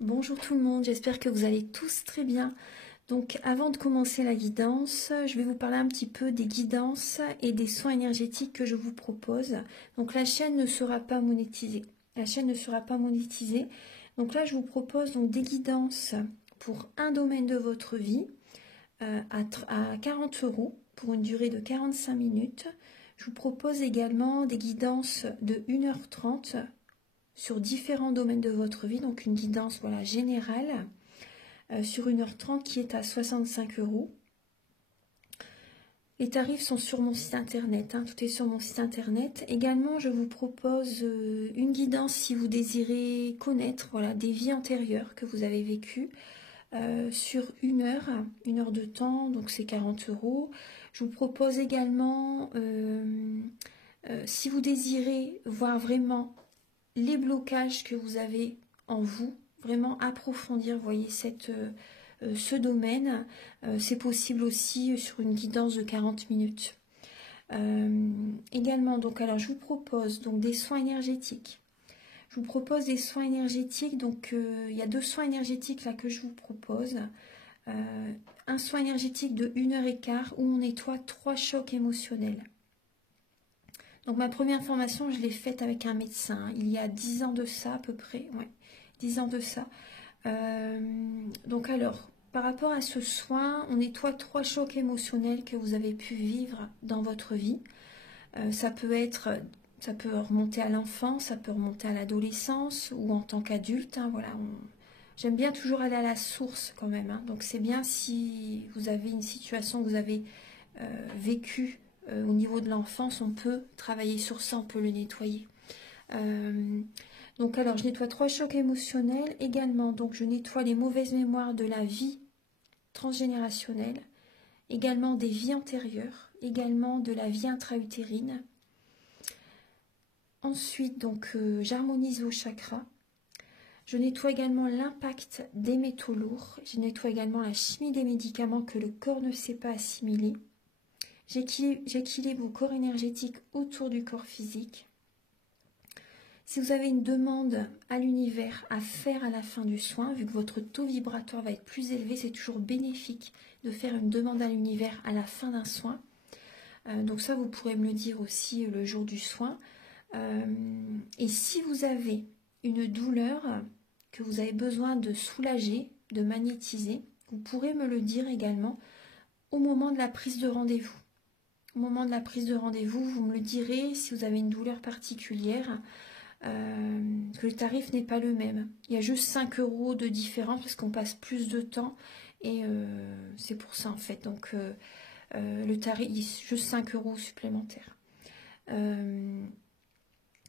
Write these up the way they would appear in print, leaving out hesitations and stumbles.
Bonjour tout le monde, j'espère que vous allez tous très bien. Donc avant de commencer la guidance, je vais vous parler un petit peu des guidances et des soins énergétiques que je vous propose. Donc la chaîne ne sera pas monétisée. La chaîne ne sera pas monétisée. Donc là je vous propose donc des guidances pour un domaine de votre vie à 40 € pour une durée de 45 minutes. Je vous propose également des guidances de 1h30 sur différents domaines de votre vie, donc une guidance voilà, générale sur 1h30 qui est à 65 €. Les tarifs sont sur mon site internet, tout est sur mon site internet. Également, je vous propose une guidance si vous désirez connaître voilà, des vies antérieures que vous avez vécues sur une heure de temps, donc c'est 40 €. Je vous propose également, si vous désirez voir vraiment les blocages que vous avez en vous, vraiment approfondir, voyez, ce domaine, c'est possible aussi sur une guidance de 40 minutes. Également, donc, alors je vous propose donc des soins énergétiques. Je vous propose des soins énergétiques, donc il y a 2 soins énergétiques là que je vous propose. Un soin énergétique de 1h15 où on nettoie 3 chocs émotionnels. Donc ma première formation, je l'ai faite avec un médecin, il y a 10 ans de ça à peu près, ouais, 10 ans de ça. Donc alors, par rapport à ce soin, on nettoie 3 chocs émotionnels que vous avez pu vivre dans votre vie. Ça peut remonter à l'enfance, ça peut remonter à l'adolescence ou en tant qu'adulte. Voilà, j'aime bien toujours aller à la source quand même. Donc c'est bien si vous avez une situation que vous avez vécue au niveau de l'enfance, on peut travailler sur ça, on peut le nettoyer. Donc alors je nettoie 3 chocs émotionnels également, donc je nettoie les mauvaises mémoires de la vie transgénérationnelle, également des vies antérieures, également de la vie intra-utérine. Ensuite donc j'harmonise vos chakras. Je nettoie également l'impact des métaux lourds, je nettoie également la chimie des médicaments que le corps ne sait pas assimiler. J'équilibre vos corps énergétiques autour du corps physique. Si vous avez une demande à l'univers à faire à la fin du soin, vu que votre taux vibratoire va être plus élevé, c'est toujours bénéfique de faire une demande à l'univers à la fin d'un soin. Donc ça, vous pourrez me le dire aussi le jour du soin. Et si vous avez une douleur que vous avez besoin de soulager, de magnétiser, vous pourrez me le dire également au moment de la prise de rendez-vous. Au moment de la prise de rendez-vous, vous me le direz si vous avez une douleur particulière, que le tarif n'est pas le même. Il y a juste 5 € de différence parce qu'on passe plus de temps et c'est pour ça en fait. Donc le tarif, juste 5 € supplémentaires.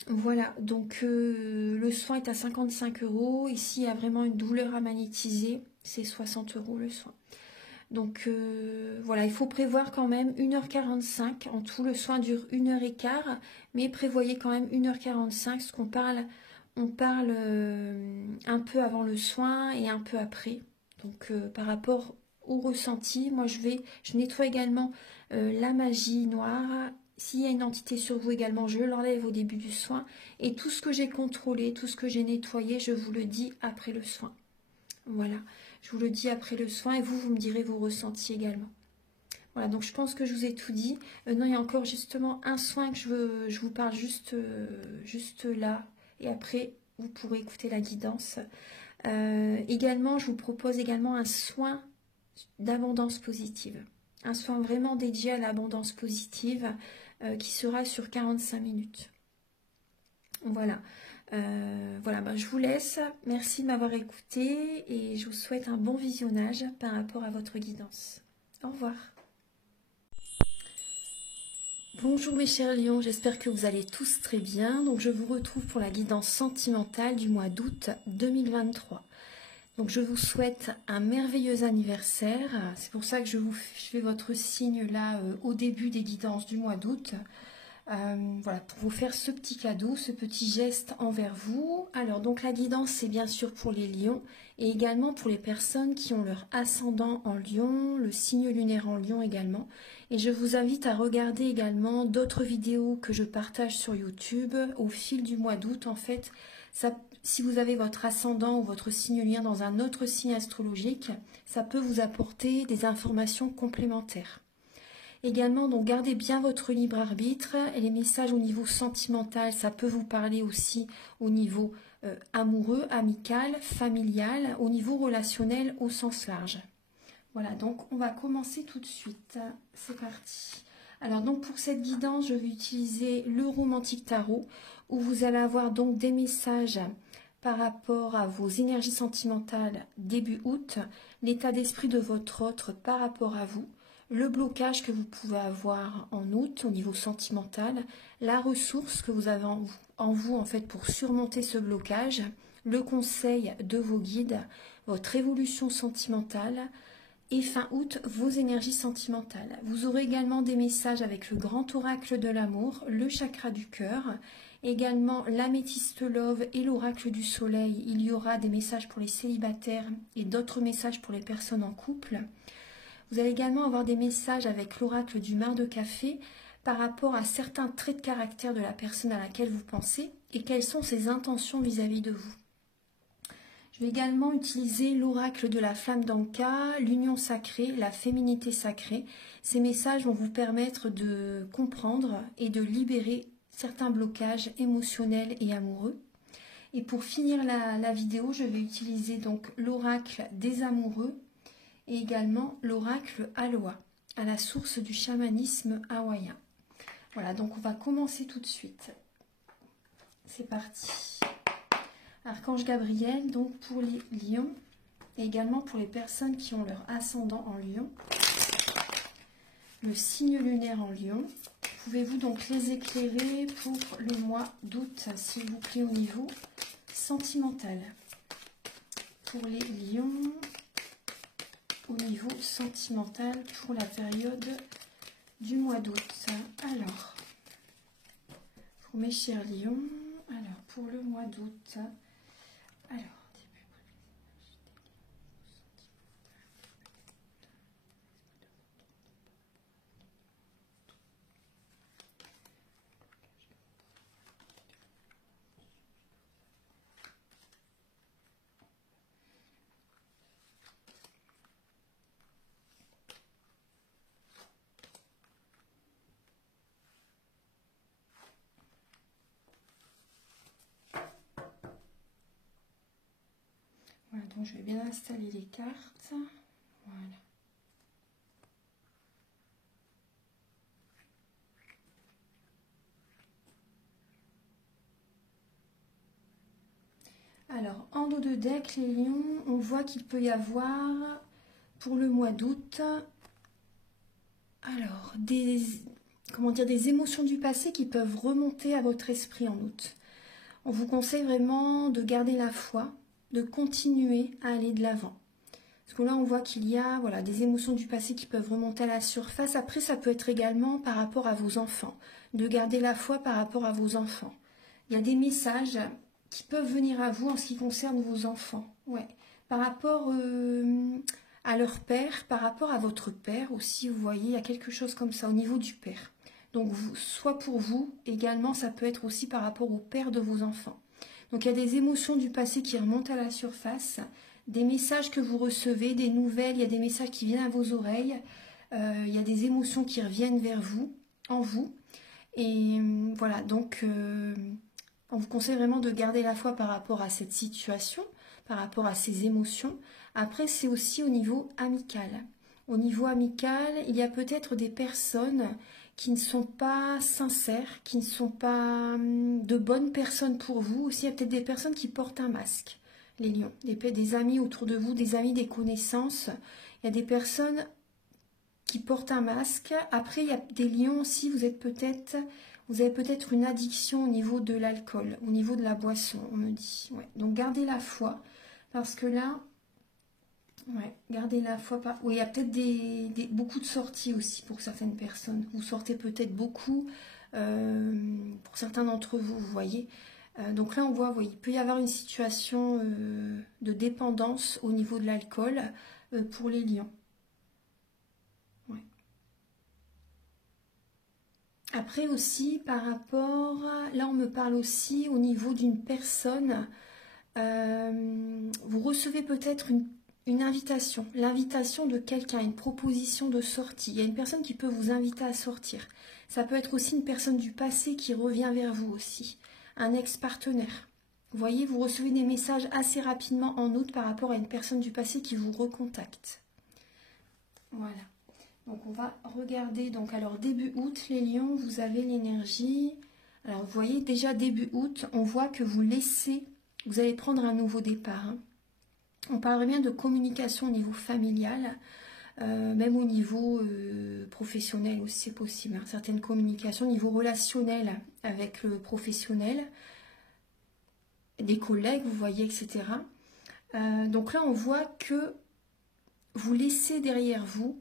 Voilà, donc le soin est à 55 €. Ici, il y a vraiment une douleur à magnétiser, c'est 60 € le soin. Donc voilà, il faut prévoir quand même 1h45. En tout, le soin dure 1h15, mais prévoyez quand même 1h45, parce qu'on parle, on parle un peu avant le soin et un peu après. Donc par rapport au ressenti, moi je nettoie également la magie noire. S'il y a une entité sur vous également, je l'enlève au début du soin. Et tout ce que j'ai contrôlé, tout ce que j'ai nettoyé, je vous le dis après le soin. Voilà, je vous le dis après le soin et vous me direz vos ressentis également. Voilà, donc je pense que je vous ai tout dit. Non, il y a encore justement un soin que je vous parle juste là. Et après, vous pourrez écouter la guidance. Également, je vous propose également un soin d'abondance positive. Un soin vraiment dédié à l'abondance positive qui sera sur 45 minutes. Voilà. Voilà, je vous laisse. Merci de m'avoir écouté et je vous souhaite un bon visionnage par rapport à votre guidance. Au revoir. Bonjour mes chers lions, j'espère que vous allez tous très bien. Donc je vous retrouve pour la guidance sentimentale du mois d'août 2023. Donc je vous souhaite un merveilleux anniversaire. C'est pour ça que je fais votre signe là au début des guidances du mois d'août. Voilà, pour vous faire ce petit cadeau, ce petit geste envers vous. Alors donc la guidance c'est bien sûr pour les lions et également pour les personnes qui ont leur ascendant en lion, le signe lunaire en lion également. Et je vous invite à regarder également d'autres vidéos que je partage sur YouTube au fil du mois d'août. En fait, si vous avez votre ascendant ou votre signe lien dans un autre signe astrologique, ça peut vous apporter des informations complémentaires. Également, donc gardez bien votre libre arbitre et les messages au niveau sentimental, ça peut vous parler aussi au niveau amoureux, amical, familial, au niveau relationnel au sens large. Voilà, donc on va commencer tout de suite. C'est parti. Alors donc pour cette guidance, je vais utiliser le Romantique Tarot où vous allez avoir donc des messages par rapport à vos énergies sentimentales début août, l'état d'esprit de votre autre par rapport à vous, le blocage que vous pouvez avoir en août au niveau sentimental, la ressource que vous avez en vous en fait pour surmonter ce blocage, le conseil de vos guides, votre évolution sentimentale et fin août vos énergies sentimentales. Vous aurez également des messages avec le grand oracle de l'amour, le chakra du cœur, également l'améthyste love et l'oracle du soleil. Il y aura des messages pour les célibataires et d'autres messages pour les personnes en couple. Vous allez également avoir des messages avec l'oracle du mar de café par rapport à certains traits de caractère de la personne à laquelle vous pensez et quelles sont ses intentions vis-à-vis de vous. Je vais également utiliser l'oracle de la flamme d'Anka, l'union sacrée, la féminité sacrée. Ces messages vont vous permettre de comprendre et de libérer certains blocages émotionnels et amoureux. Et pour finir la vidéo, je vais utiliser donc l'oracle des amoureux et également l'oracle Aloha, à la source du chamanisme hawaïen. Voilà, donc on va commencer tout de suite. C'est parti. Archange Gabriel, donc pour les lions, et également pour les personnes qui ont leur ascendant en lion, le signe lunaire en lion. Pouvez-vous donc les éclairer pour le mois d'août, s'il vous plaît, au niveau sentimental? Pour les lions, au niveau sentimental, pour la période du mois d'août. Alors, pour mes chers lions, alors pour le mois d'août, alors, voilà, donc je vais bien installer les cartes. Voilà. Alors, en dos de deck, les lions, on voit qu'il peut y avoir, pour le mois d'août, alors, des émotions du passé qui peuvent remonter à votre esprit en août. On vous conseille vraiment de garder la foi, de continuer à aller de l'avant. Parce que là, on voit qu'il y a voilà, des émotions du passé qui peuvent remonter à la surface. Après, ça peut être également par rapport à vos enfants, de garder la foi par rapport à vos enfants. Il y a des messages qui peuvent venir à vous en ce qui concerne vos enfants. Ouais. Par rapport à leur père, par rapport à votre père aussi, vous voyez, il y a quelque chose comme ça au niveau du père. Donc, soit pour vous, également, ça peut être aussi par rapport au père de vos enfants. Donc, il y a des émotions du passé qui remontent à la surface, des messages que vous recevez, des nouvelles, il y a des messages qui viennent à vos oreilles, il y a des émotions qui reviennent vers vous, en vous. Et voilà, donc on vous conseille vraiment de garder la foi par rapport à cette situation, par rapport à ces émotions. Après, c'est aussi au niveau amical. Au niveau amical, il y a peut-être des personnes qui ne sont pas sincères, qui ne sont pas de bonnes personnes pour vous. Aussi, il y a peut-être des personnes qui portent un masque, les lions. Des amis autour de vous, des amis, des connaissances. Il y a des personnes qui portent un masque. Après, il y a des lions aussi, vous avez peut-être une addiction au niveau de l'alcool, au niveau de la boisson, on me dit. Ouais. Donc, gardez la foi, parce que là, ouais, gardez la foi. Oui, il y a peut-être beaucoup de sorties aussi pour certaines personnes. Vous sortez peut-être beaucoup, pour certains d'entre vous, vous voyez. Donc là, on voit, oui, il peut y avoir une situation de dépendance au niveau de l'alcool pour les lions. Ouais. Après aussi, par rapport, là on me parle aussi au niveau d'une personne Vous recevez peut-être une invitation, l'invitation de quelqu'un, une proposition de sortie. Il y a une personne qui peut vous inviter à sortir. Ça peut être aussi une personne du passé qui revient vers vous aussi, un ex-partenaire. Vous voyez, vous recevez des messages assez rapidement en août par rapport à une personne du passé qui vous recontacte. Voilà. Donc on va regarder, donc alors début août, les lions, vous avez l'énergie. Alors vous voyez, déjà début août, on voit que vous allez prendre un nouveau départ. Hein. On parlerait bien de communication au niveau familial, même au niveau professionnel aussi, c'est possible. Hein. Certaines communications au niveau relationnel avec le professionnel, des collègues, vous voyez, etc. Donc là, on voit que vous laissez derrière vous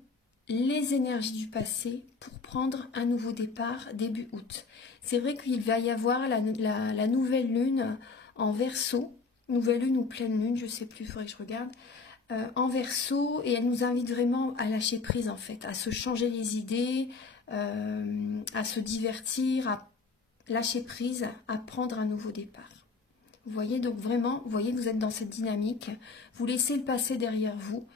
les énergies du passé pour prendre un nouveau départ début août. C'est vrai qu'il va y avoir la nouvelle lune en Verseau, nouvelle lune ou pleine lune, je ne sais plus, il faudrait que je regarde, en Verseau, et elle nous invite vraiment à lâcher prise en fait, à se changer les idées, à se divertir, à lâcher prise, à prendre un nouveau départ. Vous voyez, donc vraiment, vous voyez que vous êtes dans cette dynamique, vous laissez le passé derrière vous,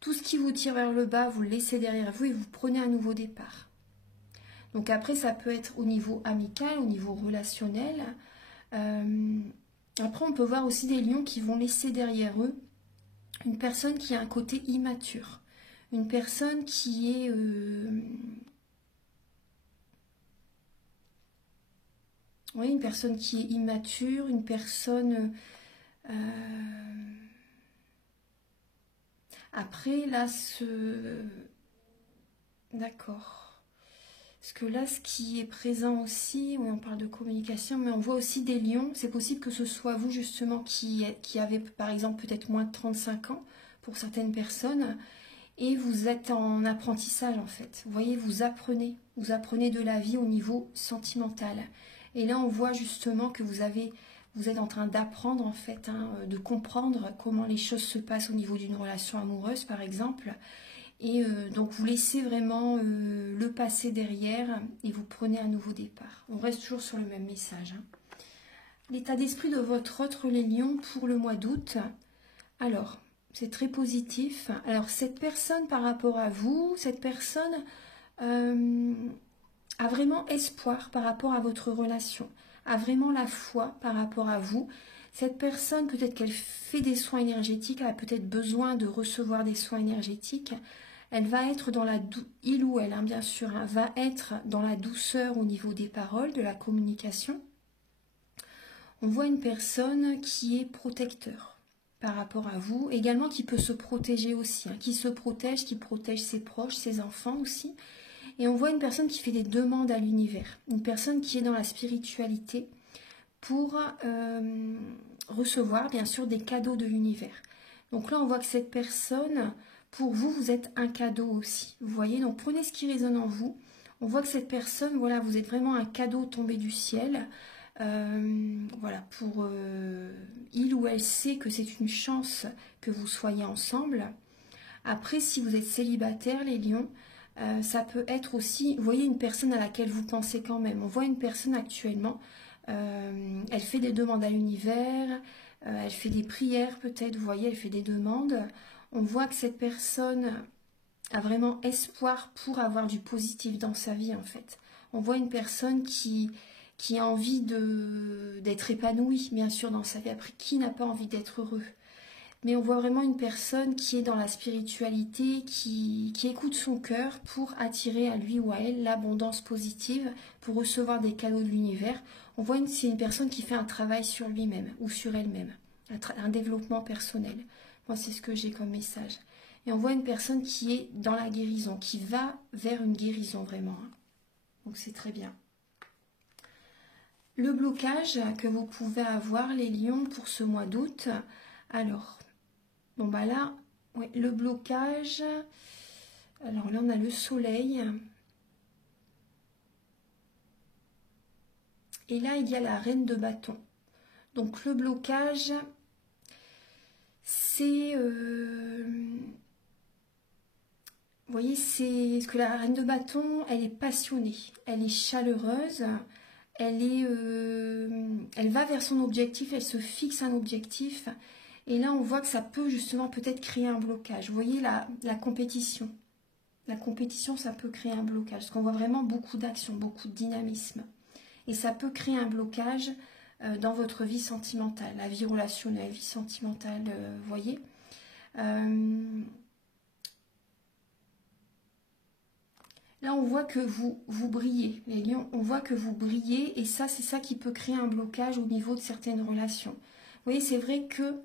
tout ce qui vous tire vers le bas, vous le laissez derrière vous et vous prenez un nouveau départ. Donc après, ça peut être au niveau amical, au niveau relationnel. Après, on peut voir aussi des lions qui vont laisser derrière eux une personne qui a un côté immature. Une personne qui est... oui, une personne qui est immature, une personne... Après, là, D'accord. Parce que là, ce qui est présent aussi, oui, on parle de communication, mais on voit aussi des lions. C'est possible que ce soit vous, justement, qui avez, par exemple, peut-être moins de 35 ans, pour certaines personnes, et vous êtes en apprentissage, en fait. Vous voyez, vous apprenez de la vie au niveau sentimental. Et là, on voit justement que vous êtes en train d'apprendre, en fait, hein, de comprendre comment les choses se passent au niveau d'une relation amoureuse, par exemple. Et donc, vous laissez vraiment le passé derrière et vous prenez un nouveau départ. On reste toujours sur le même message. Hein. L'état d'esprit de votre autre, les lions, pour le mois d'août. Alors, c'est très positif. Alors, cette personne, par rapport à vous, cette personne a vraiment espoir par rapport à votre relation, a vraiment la foi par rapport à vous. Cette personne, peut-être qu'elle fait des soins énergétiques, elle a peut-être besoin de recevoir des soins énergétiques. Elle va être dans il ou elle, hein, bien sûr, hein, va être dans la douceur au niveau des paroles, de la communication. On voit une personne qui est protecteur par rapport à vous, également qui peut se protéger aussi, hein, qui se protège, qui protège ses proches, ses enfants aussi. Et on voit une personne qui fait des demandes à l'univers, une personne qui est dans la spiritualité pour recevoir bien sûr des cadeaux de l'univers. Donc là on voit que cette personne, pour vous, vous êtes un cadeau aussi. Vous voyez, donc prenez ce qui résonne en vous. On voit que cette personne, voilà, vous êtes vraiment un cadeau tombé du ciel. Voilà, pour il ou elle sait que c'est une chance que vous soyez ensemble. Après, si vous êtes célibataire, les lions, ça peut être aussi, vous voyez, une personne à laquelle vous pensez quand même. On voit une personne actuellement, elle fait des demandes à l'univers, elle fait des prières peut-être, vous voyez, elle fait des demandes. On voit que cette personne a vraiment espoir pour avoir du positif dans sa vie en fait. On voit une personne qui a envie d'être épanouie, bien sûr, dans sa vie. Après, qui n'a pas envie d'être heureux? Mais on voit vraiment une personne qui est dans la spiritualité, qui écoute son cœur pour attirer à lui ou à elle l'abondance positive, pour recevoir des cadeaux de l'univers. On voit c'est une personne qui fait un travail sur lui-même ou sur elle-même, un développement personnel. Moi, c'est ce que j'ai comme message. Et on voit une personne qui est dans la guérison, qui va vers une guérison vraiment. Donc c'est très bien. Le blocage que vous pouvez avoir, les lions, pour ce mois d'août. Alors, bon bah là, ouais, le blocage. Alors là, on a le soleil. Et là, il y a la reine de bâton. Donc le blocage, c'est... vous voyez, c'est ce que la reine de bâton, elle est passionnée, elle est chaleureuse, elle va vers son objectif, elle se fixe un objectif. Et là, on voit que ça peut justement peut-être créer un blocage. Vous voyez la compétition. La compétition, ça peut créer un blocage. Parce qu'on voit vraiment beaucoup d'action, beaucoup de dynamisme. Et ça peut créer un blocage dans votre vie sentimentale, la vie relationnelle, vie sentimentale, vous voyez. Là, on voit que vous brillez, les lions, on voit que vous brillez, et ça, c'est ça qui peut créer un blocage au niveau de certaines relations. Vous voyez, c'est vrai que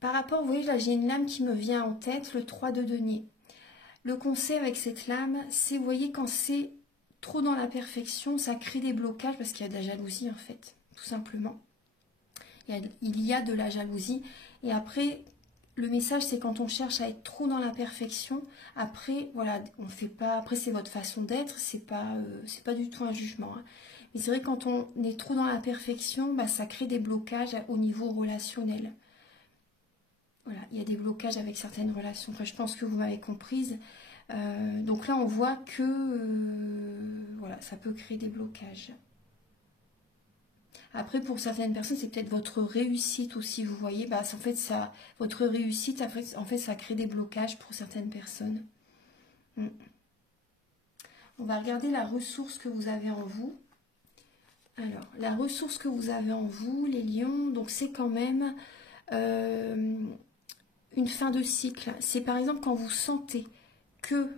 par rapport, vous voyez, là, j'ai une lame qui me vient en tête, le 3 de denier. Le conseil avec cette lame, c'est, vous voyez, quand c'est trop dans la perfection, ça crée des blocages parce qu'il y a de la jalousie, en fait, tout simplement. Il y a de la jalousie. Et après, le message, c'est quand on cherche à être trop dans la perfection, après, voilà, on fait pas. Après, c'est votre façon d'être, c'est pas du tout un jugement. Hein. Mais c'est vrai que quand on est trop dans la perfection, bah, ça crée des blocages au niveau relationnel. Voilà, il y a des blocages avec certaines relations. Enfin, je pense que vous m'avez comprise. Donc là, on voit que voilà, ça peut créer des blocages. Après, pour certaines personnes, c'est peut-être votre réussite aussi, vous voyez. Bah, en fait, votre réussite, en fait, ça crée des blocages pour certaines personnes. On va regarder la ressource que vous avez en vous. Alors, la ressource que vous avez en vous, les lions, donc c'est quand même une fin de cycle. C'est par exemple quand vous sentez que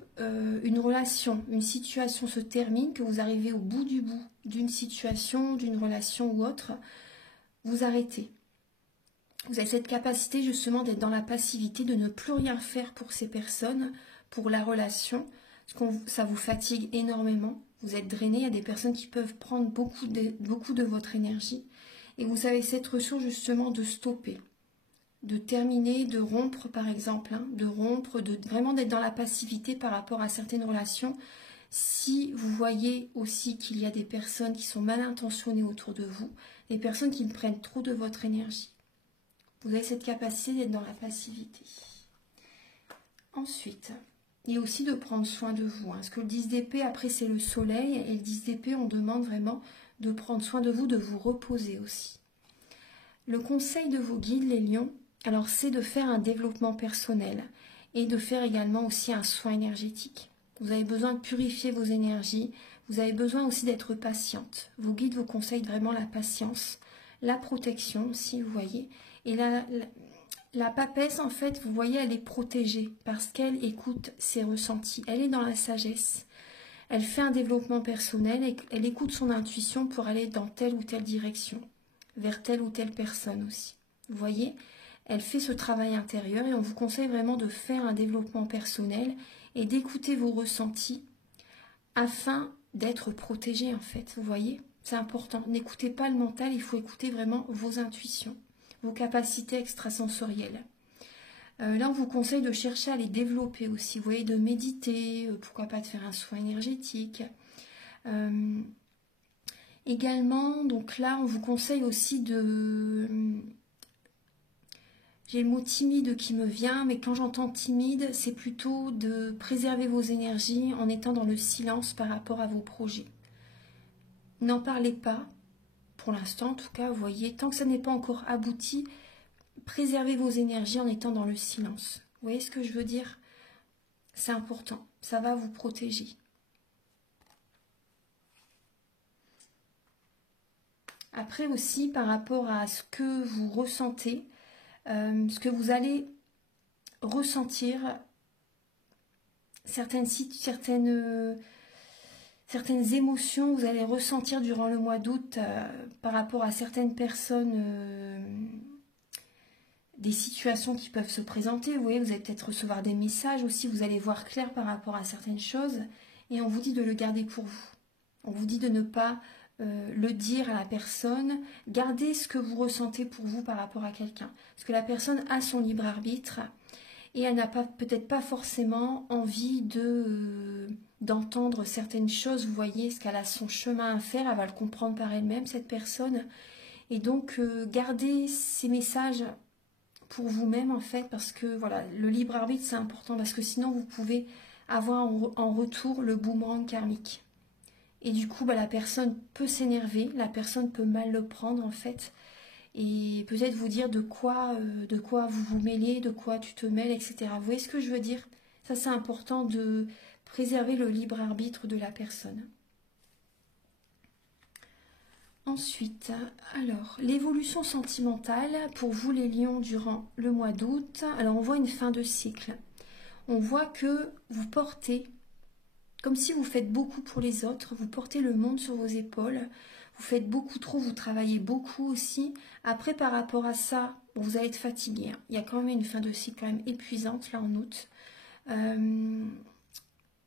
une relation, une situation se termine, que vous arrivez au bout du bout d'une situation, d'une relation ou autre, vous arrêtez. Vous avez cette capacité justement d'être dans la passivité, de ne plus rien faire pour ces personnes, pour la relation, parce que ça vous fatigue énormément. Vous êtes drainé, il y a des personnes qui peuvent prendre beaucoup de votre énergie. Et vous avez cette ressource justement de stopper, de terminer, de rompre par exemple, hein, de rompre, vraiment d'être dans la passivité par rapport à certaines relations. Si vous voyez aussi qu'il y a des personnes qui sont mal intentionnées autour de vous, des personnes qui prennent trop de votre énergie, vous avez cette capacité d'être dans la passivité. Ensuite, et aussi de prendre soin de vous. Hein, parce que le 10 d'épée, après c'est le soleil, et le 10 d'épée, on demande vraiment de prendre soin de vous, de vous reposer aussi. Le conseil de vos guides, les lions, alors c'est de faire un développement personnel et de faire également aussi un soin énergétique. Vous avez besoin de purifier vos énergies, vous avez besoin aussi d'être patiente. Vos guides vous conseillent vraiment la patience, la protection aussi, vous voyez. Et la papesse, en fait, vous voyez, elle est protégée parce qu'elle écoute ses ressentis. Elle est dans la sagesse. Elle fait un développement personnel et elle écoute son intuition pour aller dans telle ou telle direction, vers telle ou telle personne aussi. Vous voyez, elle fait ce travail intérieur et on vous conseille vraiment de faire un développement personnel et d'écouter vos ressentis afin d'être protégé, en fait. Vous voyez, c'est important. N'écoutez pas le mental, il faut écouter vraiment vos intuitions, vos capacités extrasensorielles. Là, on vous conseille de chercher à les développer aussi. Vous voyez, de méditer, pourquoi pas de faire un soin énergétique. Également, donc là, on vous conseille aussi de... J'ai le mot timide qui me vient, mais quand j'entends timide, c'est plutôt de préserver vos énergies en étant dans le silence par rapport à vos projets. N'en parlez pas, pour l'instant en tout cas, vous voyez, tant que ça n'est pas encore abouti, préservez vos énergies en étant dans le silence. Vous voyez ce que je veux dire? C'est important, ça va vous protéger. Après aussi, par rapport à ce que vous ressentez, ce que vous allez ressentir, certaines émotions, vous allez ressentir durant le mois d'août par rapport à certaines personnes, des situations qui peuvent se présenter. Vous voyez, vous allez peut-être recevoir des messages aussi, vous allez voir clair par rapport à certaines choses et on vous dit de le garder pour vous. On vous dit de ne pas le dire à la personne, gardez ce que vous ressentez pour vous par rapport à quelqu'un. Parce que la personne a son libre arbitre et elle n'a peut-être pas forcément envie d'entendre certaines choses, vous voyez, parce qu'elle a son chemin à faire, elle va le comprendre par elle-même, cette personne. Et donc, gardez ces messages pour vous-même, en fait, parce que, voilà, le libre arbitre, c'est important, parce que sinon, vous pouvez avoir en retour le boomerang karmique. Et du coup, la personne peut s'énerver, la personne peut mal le prendre en fait, et peut-être vous dire de quoi vous vous mêlez, de quoi tu te mêles, etc. Vous voyez ce que je veux dire? Ça, c'est important de préserver le libre arbitre de la personne. Ensuite, alors, l'évolution sentimentale pour vous les lions durant le mois d'août. Alors, on voit une fin de cycle. On voit que vous portez, comme si vous faites beaucoup pour les autres, vous portez le monde sur vos épaules, vous faites beaucoup trop, vous travaillez beaucoup aussi. Après, par rapport à ça, vous allez être fatigué. Il y a quand même une fin de cycle quand même épuisante là en août.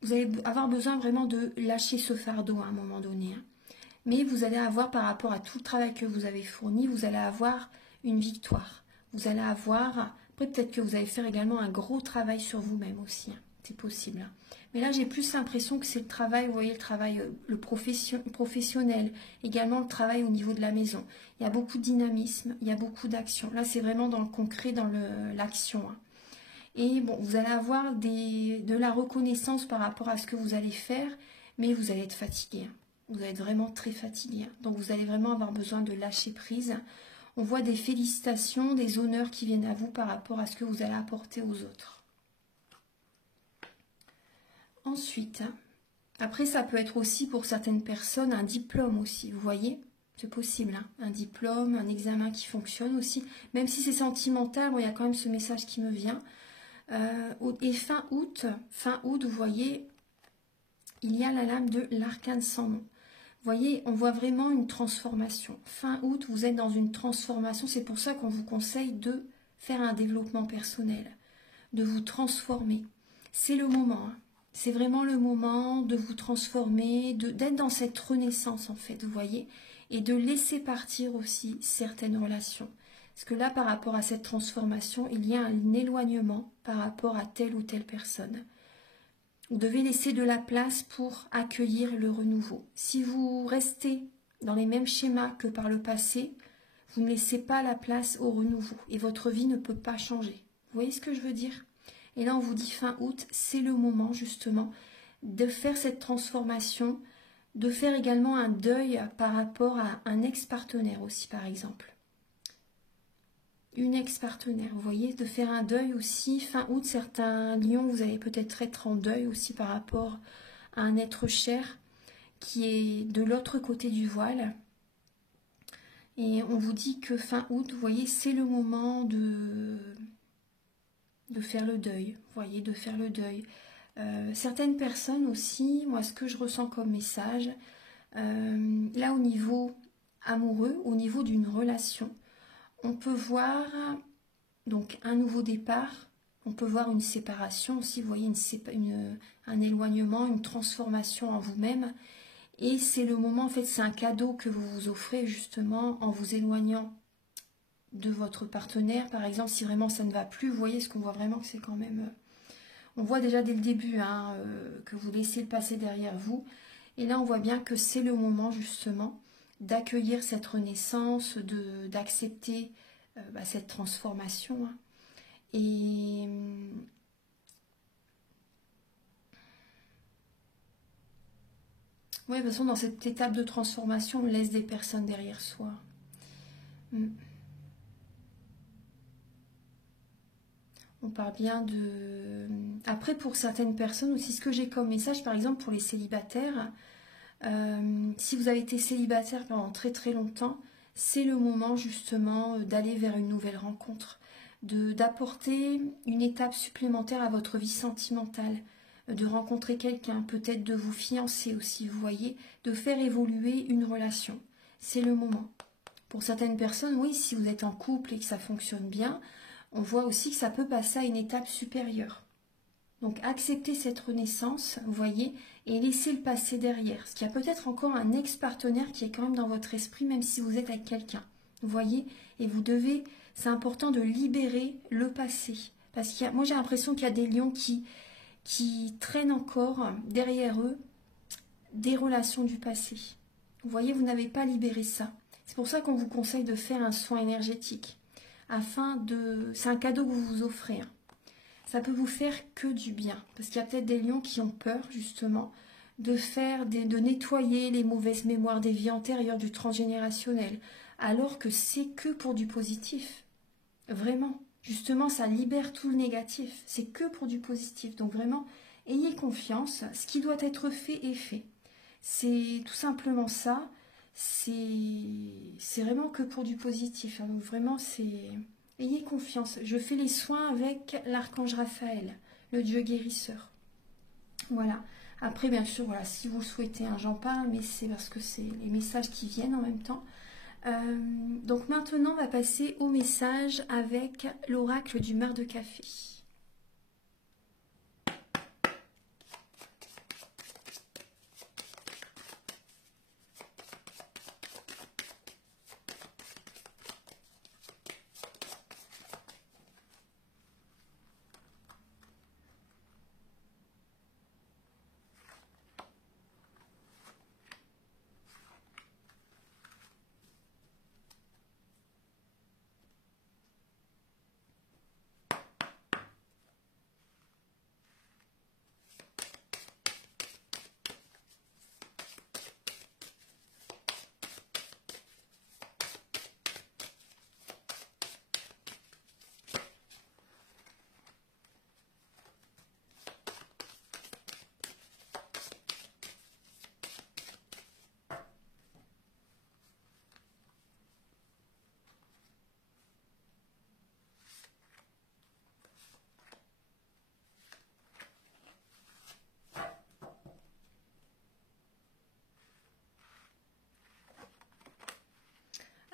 Vous allez avoir besoin vraiment de lâcher ce fardeau à un moment donné. Mais vous allez avoir, par rapport à tout le travail que vous avez fourni, vous allez avoir une victoire. Vous allez avoir, après peut-être que vous allez faire également un gros travail sur vous-même aussi, c'est possible. Mais là, j'ai plus l'impression que c'est le travail, vous voyez, le travail professionnel, également le travail au niveau de la maison. Il y a beaucoup de dynamisme, il y a beaucoup d'action. Là, c'est vraiment dans le concret, dans l'action. Et bon, vous allez avoir de la reconnaissance par rapport à ce que vous allez faire, mais vous allez être fatigué. Vous allez être vraiment très fatigué. Donc vous allez vraiment avoir besoin de lâcher prise. On voit des félicitations, des honneurs qui viennent à vous par rapport à ce que vous allez apporter aux autres. Ensuite, après ça peut être aussi pour certaines personnes un diplôme aussi, vous voyez, c'est possible, hein, un diplôme, un examen qui fonctionne aussi, même si c'est sentimental, bon, il y a quand même ce message qui me vient. Et fin août, vous voyez, il y a la lame de l'arcane sans nom. Vous voyez, on voit vraiment une transformation. Fin août, vous êtes dans une transformation. C'est pour ça qu'on vous conseille de faire un développement personnel, de vous transformer. C'est le moment. Hein. C'est vraiment le moment de vous transformer, d'être dans cette renaissance en fait, vous voyez, et de laisser partir aussi certaines relations. Parce que là, par rapport à cette transformation, il y a un éloignement par rapport à telle ou telle personne. Vous devez laisser de la place pour accueillir le renouveau. Si vous restez dans les mêmes schémas que par le passé, vous ne laissez pas la place au renouveau et votre vie ne peut pas changer. Vous voyez ce que je veux dire? Et là, on vous dit fin août, c'est le moment justement de faire cette transformation, de faire également un deuil par rapport à un ex-partenaire aussi, par exemple. Une ex-partenaire, vous voyez, de faire un deuil aussi. Fin août, certains lions, vous allez peut-être être en deuil aussi par rapport à un être cher qui est de l'autre côté du voile. Et on vous dit que fin août, vous voyez, c'est le moment de faire le deuil, vous voyez, de faire le deuil. Certaines personnes aussi, moi ce que je ressens comme message, là au niveau amoureux, au niveau d'une relation, on peut voir donc un nouveau départ, on peut voir une séparation aussi, vous voyez, un éloignement, une transformation en vous-même. Et c'est le moment, en fait, c'est un cadeau que vous vous offrez justement en vous éloignant de votre partenaire. Par exemple, si vraiment ça ne va plus, vous voyez ce qu'on voit vraiment que c'est quand même... On voit déjà dès le début hein, que vous laissez le passé derrière vous. Et là, on voit bien que c'est le moment justement d'accueillir cette renaissance, d'accepter cette transformation. Hein. Et ouais, de toute façon, dans cette étape de transformation, on laisse des personnes derrière soi. On parle bien de... Après, pour certaines personnes aussi, ce que j'ai comme message, par exemple, pour les célibataires, si vous avez été célibataire pendant très très longtemps, c'est le moment justement d'aller vers une nouvelle rencontre, d'apporter une étape supplémentaire à votre vie sentimentale, de rencontrer quelqu'un, peut-être de vous fiancer aussi, vous voyez, de faire évoluer une relation. C'est le moment. Pour certaines personnes, oui, si vous êtes en couple et que ça fonctionne bien, on voit aussi que ça peut passer à une étape supérieure. Donc acceptez cette renaissance, vous voyez, et laissez le passé derrière. Parce qu'il y a peut-être encore un ex-partenaire qui est quand même dans votre esprit, même si vous êtes avec quelqu'un. Vous voyez, et vous devez, c'est important de libérer le passé. Parce que moi j'ai l'impression qu'il y a des lions qui traînent encore derrière eux des relations du passé. Vous voyez, vous n'avez pas libéré ça. C'est pour ça qu'on vous conseille de faire un soin énergétique. C'est un cadeau que vous vous offrez. Hein. ça peut vous faire que du bien. Parce qu'il y a peut-être des lions qui ont peur, justement, de nettoyer les mauvaises mémoires des vies antérieures, du transgénérationnel, alors que c'est que pour du positif. Vraiment. Justement, ça libère tout le négatif. C'est que pour du positif. Donc vraiment, ayez confiance. Ce qui doit être fait est fait. C'est tout simplement ça. C'est vraiment que pour du positif. Donc vraiment, c'est... Ayez confiance. Je fais les soins avec l'archange Raphaël, le dieu guérisseur. Voilà. Après, bien sûr, voilà, si vous le souhaitez, hein, j'en parle, mais c'est parce que c'est les messages qui viennent en même temps. Donc maintenant, on va passer au message avec l'oracle du mar de café.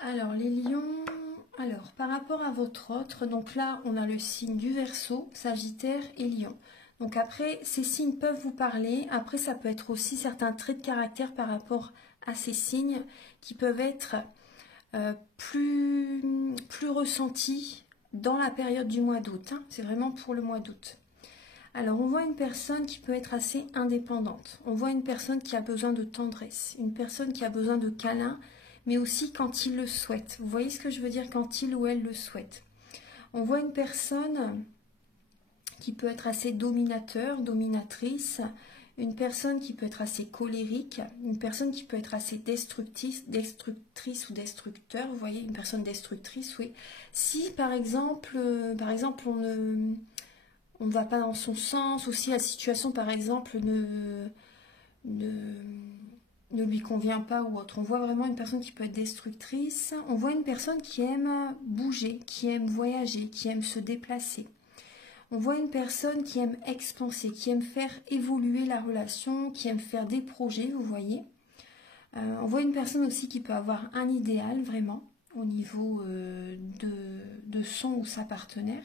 Alors, les lions, alors, par rapport à votre autre, donc là, on a le signe du Verseau, Sagittaire et Lion. Donc après, ces signes peuvent vous parler. Après, ça peut être aussi certains traits de caractère par rapport à ces signes qui peuvent être plus ressentis dans la période du mois d'août. Hein. C'est vraiment pour le mois d'août. Alors, on voit une personne qui peut être assez indépendante. On voit une personne qui a besoin de tendresse, une personne qui a besoin de câlin, mais aussi quand il le souhaite. Vous voyez ce que je veux dire, quand il ou elle le souhaite. On voit une personne qui peut être assez dominateur, dominatrice, une personne qui peut être assez colérique, une personne qui peut être assez destructrice ou destructeur. Vous voyez, une personne destructrice, oui. Si par exemple on ne va pas dans son sens, ou si la situation par exemple ne lui convient pas ou autre. On voit vraiment une personne qui peut être destructrice. On voit une personne qui aime bouger, qui aime voyager, qui aime se déplacer. On voit une personne qui aime expanser, qui aime faire évoluer la relation, qui aime faire des projets, vous voyez. On voit une personne aussi qui peut avoir un idéal, vraiment, au niveau de son ou sa partenaire.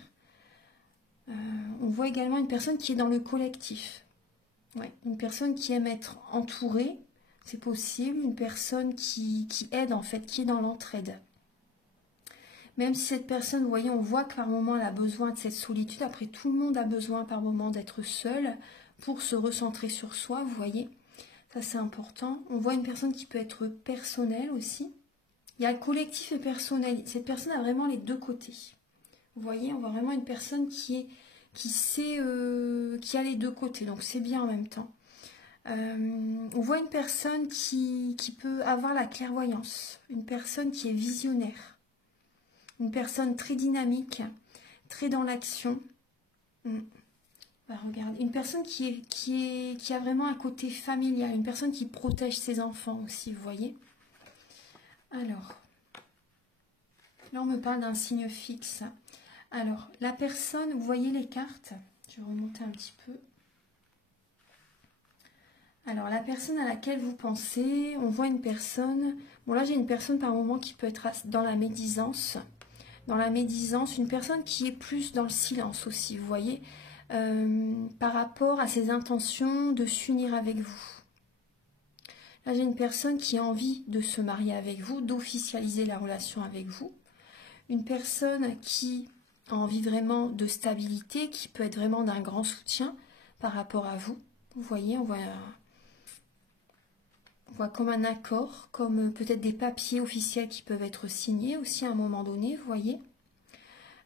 On voit également une personne qui est dans le collectif. Ouais, une personne qui aime être entourée, c'est possible. Une personne qui aide, en fait, qui est dans l'entraide. Même si cette personne, vous voyez, on voit que par moment, elle a besoin de cette solitude. Après, tout le monde a besoin par moment d'être seul pour se recentrer sur soi, vous voyez. Ça, c'est important. On voit une personne qui peut être personnelle aussi. Il y a le collectif et personnel. Cette personne a vraiment les deux côtés. Vous voyez, on voit vraiment une personne qui a les deux côtés. Donc, c'est bien en même temps. On voit une personne qui peut avoir la clairvoyance. Une personne qui est visionnaire. Une personne très dynamique, très dans l'action. Regardez. Une personne qui a vraiment un côté familial, une personne qui protège ses enfants aussi, vous voyez. Alors, là on me parle d'un signe fixe. Alors, la personne, vous voyez les cartes, je vais remonter un petit peu. Alors, la personne à laquelle vous pensez, on voit une personne, bon là j'ai une personne par moment qui peut être dans la médisance. Dans la médisance, une personne qui est plus dans le silence aussi, vous voyez, par rapport à ses intentions de s'unir avec vous. Là, j'ai une personne qui a envie de se marier avec vous, d'officialiser la relation avec vous. Une personne qui a envie vraiment de stabilité, qui peut être vraiment d'un grand soutien par rapport à vous. Vous voyez, on voit comme un accord, comme peut-être des papiers officiels qui peuvent être signés aussi à un moment donné, vous voyez.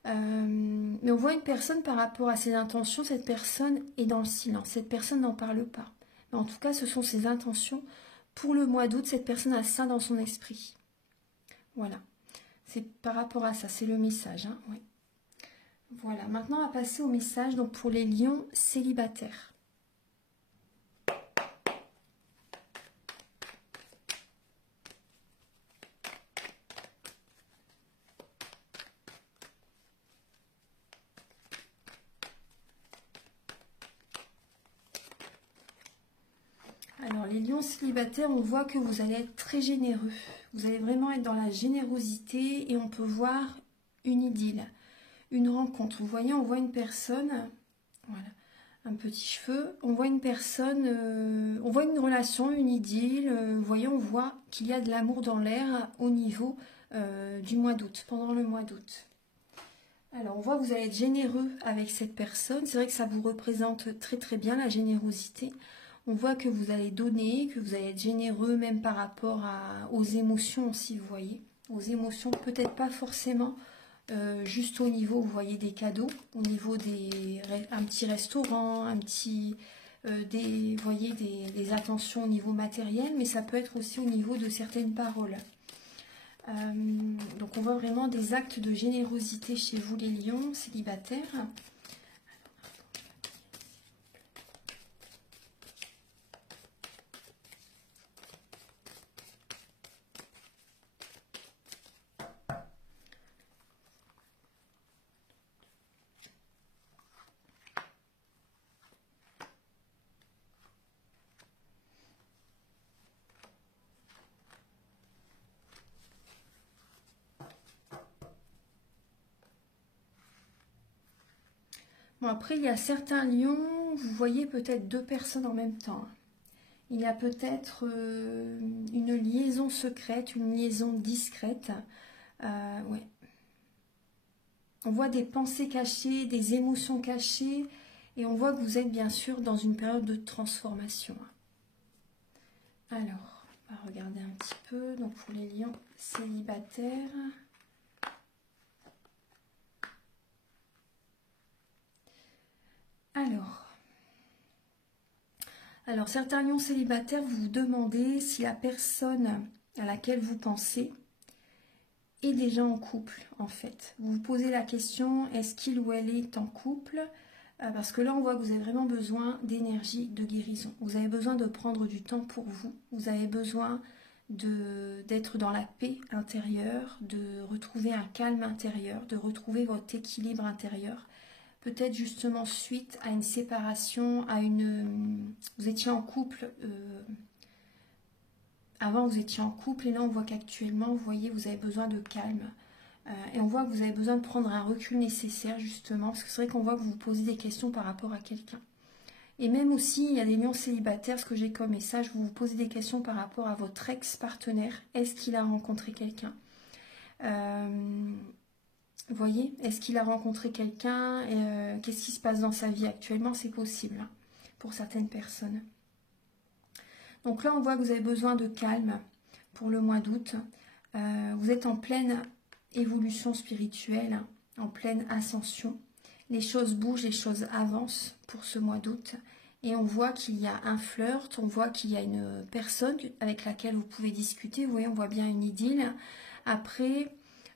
Mais on voit une personne par rapport à ses intentions, cette personne est dans le silence, cette personne n'en parle pas. Mais en tout cas, ce sont ses intentions. Pour le mois d'août, cette personne a ça dans son esprit. Voilà, c'est par rapport à ça, c'est le message. Hein, oui. Voilà, maintenant on va passer au message donc pour les lions célibataires. Alors les lions célibataires, on voit que vous allez être très généreux. Vous allez vraiment être dans la générosité et on peut voir une idylle, une rencontre. Vous voyez, on voit une personne, voilà, un petit cheveu. On voit une personne, on voit une relation, une idylle. Vous voyez, on voit qu'il y a de l'amour dans l'air au niveau du mois d'août, pendant le mois d'août. Alors, on voit que vous allez être généreux avec cette personne. C'est vrai que ça vous représente très très bien la générosité. On voit que vous allez donner, que vous allez être généreux même par rapport aux émotions aussi, vous voyez. Aux émotions, peut-être pas forcément juste au niveau, vous voyez, des cadeaux, au niveau un petit restaurant, un petit, vous voyez, des attentions au niveau matériel, mais ça peut être aussi au niveau de certaines paroles. Donc on voit vraiment des actes de générosité chez vous les lions célibataires. Bon, après, il y a certains lions, vous voyez peut-être deux personnes en même temps. Il y a peut-être une liaison secrète, une liaison discrète. Ouais. On voit des pensées cachées, des émotions cachées, et on voit que vous êtes bien sûr dans une période de transformation. Alors, on va regarder un petit peu. Donc pour les lions célibataires. Alors, certains lions célibataires, vous vous demandez si la personne à laquelle vous pensez est déjà en couple, en fait. Vous vous posez la question, est-ce qu'il ou elle est en couple? Parce que là, on voit que vous avez vraiment besoin d'énergie, de guérison. Vous avez besoin de prendre du temps pour vous. Vous avez besoin d'être dans la paix intérieure, de retrouver un calme intérieur, de retrouver votre équilibre intérieur. Peut-être justement suite à une séparation, vous étiez en couple, avant vous étiez en couple et là on voit qu'actuellement, vous voyez, vous avez besoin de calme. Et on voit que vous avez besoin de prendre un recul nécessaire justement, parce que c'est vrai qu'on voit que vous vous posez des questions par rapport à quelqu'un. Et même aussi, il y a des lions célibataires, ce que j'ai comme message, vous vous posez des questions par rapport à votre ex-partenaire. Est-ce qu'il a rencontré quelqu'un? Vous voyez, est-ce qu'il a rencontré quelqu'un? Qu'est-ce qui se passe dans sa vie actuellement? C'est possible hein, pour certaines personnes. Donc là, on voit que vous avez besoin de calme pour le mois d'août. Vous êtes en pleine évolution spirituelle, en pleine ascension. Les choses bougent, les choses avancent pour ce mois d'août. Et on voit qu'il y a un flirt, on voit qu'il y a une personne avec laquelle vous pouvez discuter. Vous voyez, on voit bien une idylle. Après...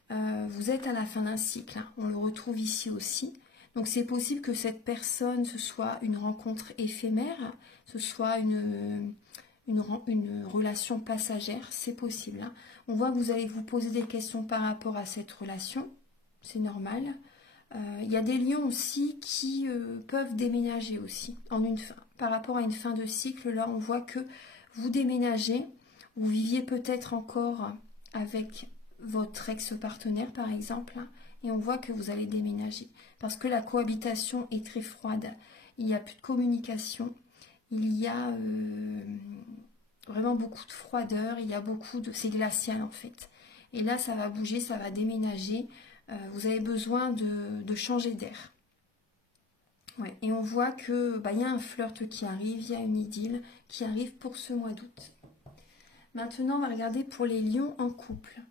vous êtes à la fin d'un cycle, hein. On le retrouve ici aussi. Donc c'est possible que cette personne, ce soit une rencontre éphémère, ce soit une relation passagère, c'est possible. Hein. On voit que vous allez vous poser des questions par rapport à cette relation, c'est normal. Il y a des lions aussi qui peuvent déménager aussi, par rapport à une fin de cycle. Là, on voit que vous déménagez, vous viviez peut-être encore avec votre ex-partenaire par exemple, et on voit que vous allez déménager parce que la cohabitation est très froide, il n'y a plus de communication, il y a vraiment beaucoup de froideur, il y a c'est glacial en fait, et là ça va bouger, ça va déménager, vous avez besoin de changer d'air. Ouais. Et on voit que y a un flirt qui arrive, il y a une idylle qui arrive pour ce mois d'août. Maintenant on va regarder pour les lions en couple.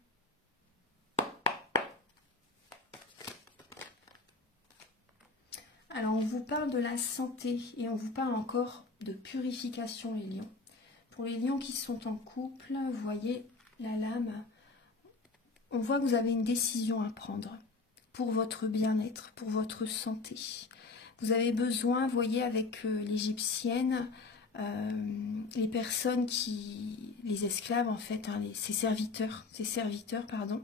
Alors, on vous parle de la santé et on vous parle encore de purification, les lions. Pour les lions qui sont en couple, vous voyez la lame. On voit que vous avez une décision à prendre pour votre bien-être, pour votre santé. Vous avez besoin, vous voyez, avec l'égyptienne, les personnes les esclaves en fait, hein, ces serviteurs, pardon,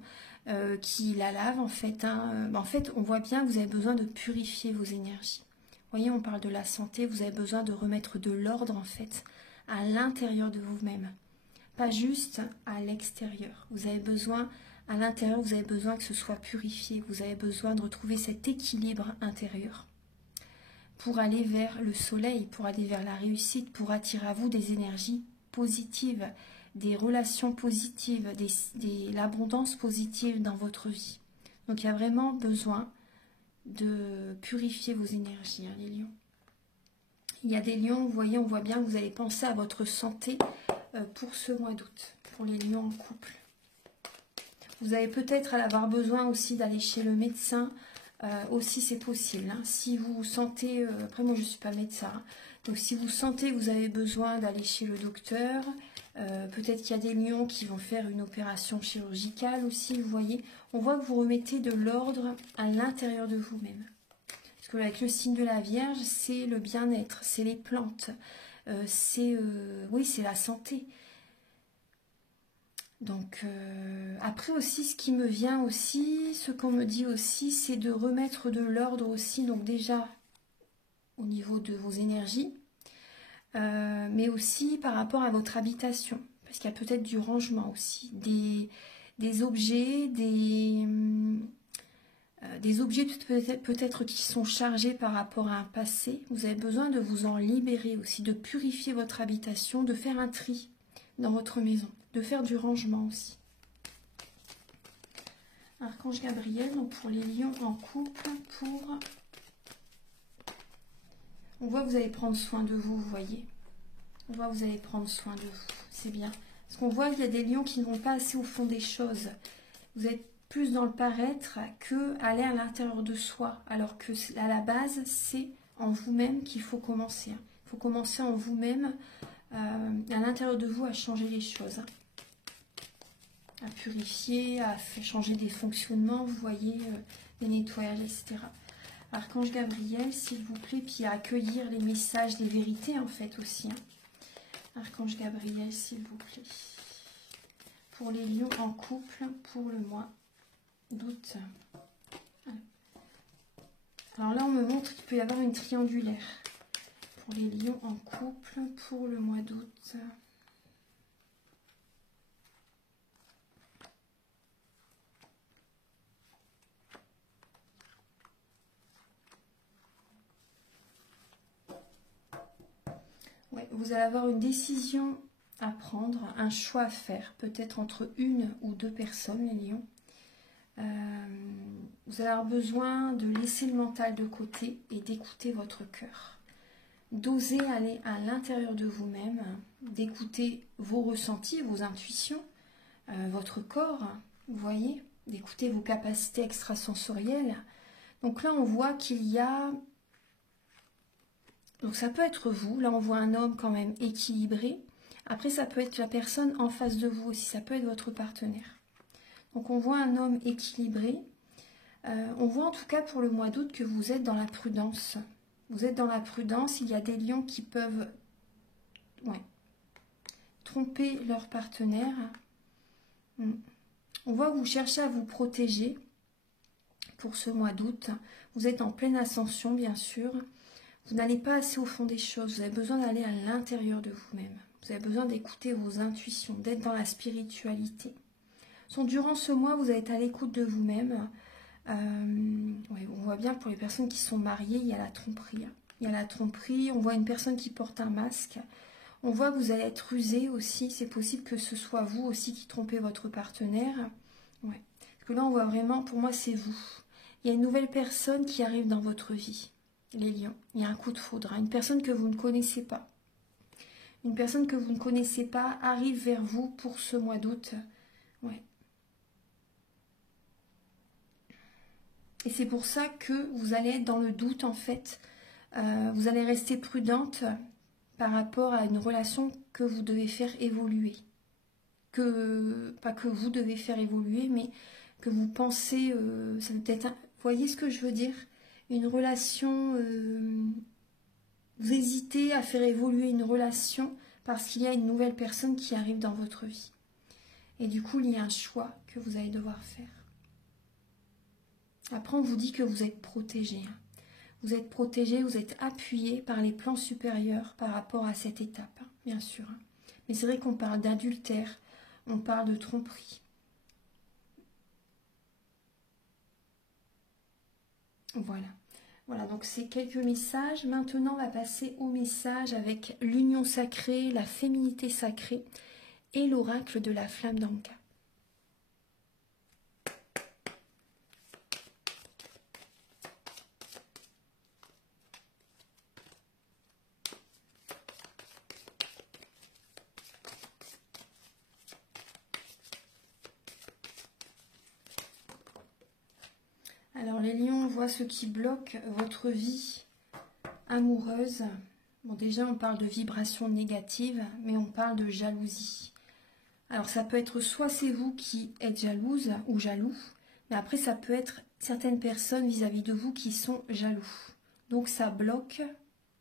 qui la lavent en fait. En fait, on voit bien que vous avez besoin de purifier vos énergies. Vous voyez, on parle de la santé, vous avez besoin de remettre de l'ordre en fait à l'intérieur de vous-même, pas juste à l'extérieur. Vous avez besoin, à l'intérieur, vous avez besoin que ce soit purifié, vous avez besoin de retrouver cet équilibre intérieur pour aller vers le soleil, pour aller vers la réussite, pour attirer à vous des énergies positives, des relations positives, l'abondance positive dans votre vie. Donc il y a vraiment besoin de purifier vos énergies, hein, les lions. Il y a des lions, vous voyez, on voit bien que vous allez penser à votre santé pour ce mois d'août, pour les lions en couple. Vous allez peut-être avoir besoin aussi d'aller chez le médecin, aussi c'est possible. Hein. Si vous sentez, après moi je ne suis pas médecin, hein, donc si vous sentez que vous avez besoin d'aller chez le docteur, peut-être qu'il y a des lions qui vont faire une opération chirurgicale aussi, vous voyez. On voit que vous remettez de l'ordre à l'intérieur de vous-même. Parce que avec le signe de la Vierge, c'est le bien-être, c'est les plantes, oui, c'est la santé. Donc, après aussi, ce qui me vient aussi, ce qu'on me dit aussi, c'est de remettre de l'ordre aussi, donc déjà au niveau de vos énergies, mais aussi par rapport à votre habitation, parce qu'il y a peut-être du rangement aussi, des objets, des objets peut-être qui sont chargés par rapport à un passé. Vous avez besoin de vous en libérer aussi, de purifier votre habitation, de faire un tri dans votre maison, de faire du rangement aussi. Archange Gabriel, donc pour les lions en couple, on voit que vous allez prendre soin de vous, vous voyez. On voit que vous allez prendre soin de vous, c'est bien. Parce qu'on voit qu'il y a des lions qui ne vont pas assez au fond des choses. Vous êtes plus dans le paraître que aller à l'intérieur de soi. Alors que à la base, c'est en vous-même qu'il faut commencer. Il faut commencer en vous-même, à l'intérieur de vous, à changer les choses. À purifier, à changer des fonctionnements, vous voyez, des nettoyages, etc. Archange Gabriel, s'il vous plaît, puis à accueillir les messages, les vérités en fait aussi. Hein. Archange Gabriel, s'il vous plaît. Pour les lions en couple, pour le mois d'août. Alors là, on me montre qu'il peut y avoir une triangulaire. Pour les lions en couple, pour le mois d'août. Ouais, vous allez avoir une décision à prendre, un choix à faire, peut-être entre une ou deux personnes, les lions. Vous allez avoir besoin de laisser le mental de côté et d'écouter votre cœur. D'oser aller à l'intérieur de vous-même, d'écouter vos ressentis, vos intuitions, votre corps, vous voyez, d'écouter vos capacités extrasensorielles. Donc là, on voit qu'il y a... Donc ça peut être vous, là on voit un homme quand même équilibré. Après ça peut être la personne en face de vous aussi, ça peut être votre partenaire. Donc on voit un homme équilibré. On voit en tout cas pour le mois d'août que vous êtes dans la prudence. Vous êtes dans la prudence, il y a des lions qui peuvent tromper leur partenaire. On voit que vous cherchez à vous protéger pour ce mois d'août. Vous êtes en pleine ascension bien sûr. Vous n'allez pas assez au fond des choses, vous avez besoin d'aller à l'intérieur de vous-même. Vous avez besoin d'écouter vos intuitions, d'être dans la spiritualité. Durant ce mois, vous allez être à l'écoute de vous-même. On voit bien pour les personnes qui sont mariées, il y a la tromperie. Il y a la tromperie, on voit une personne qui porte un masque. On voit que vous allez être rusé aussi, c'est possible que ce soit vous aussi qui trompez votre partenaire. Ouais. Parce que là, on voit vraiment, pour moi, c'est vous. Il y a une nouvelle personne qui arrive dans votre vie. Les lions, il y a un coup de foudre, une personne que vous ne connaissez pas. Une personne que vous ne connaissez pas arrive vers vous pour ce mois d'août. Ouais. Et c'est pour ça que vous allez être dans le doute en fait. Vous allez rester prudente par rapport à une relation que vous devez faire évoluer. Pas que vous devez faire évoluer, mais que vous pensez, ça peut être, vous voyez ce que je veux dire? Une relation, vous hésitez à faire évoluer une relation parce qu'il y a une nouvelle personne qui arrive dans votre vie. Et du coup, il y a un choix que vous allez devoir faire. Après, on vous dit que vous êtes protégé. Vous êtes protégé, vous êtes appuyé par les plans supérieurs par rapport à cette étape, bien sûr. Mais c'est vrai qu'on parle d'adultère, on parle de tromperie. Voilà. Voilà, donc c'est quelques messages. Maintenant, on va passer au message avec l'union sacrée, la féminité sacrée et l'oracle de la flamme d'Anka. Alors les lions, on voit ce qui bloque votre vie amoureuse. Bon, déjà on parle de vibrations négatives, mais on parle de jalousie. Alors ça peut être soit c'est vous qui êtes jalouse ou jaloux, mais après ça peut être certaines personnes vis-à-vis de vous qui sont jaloux. Donc ça bloque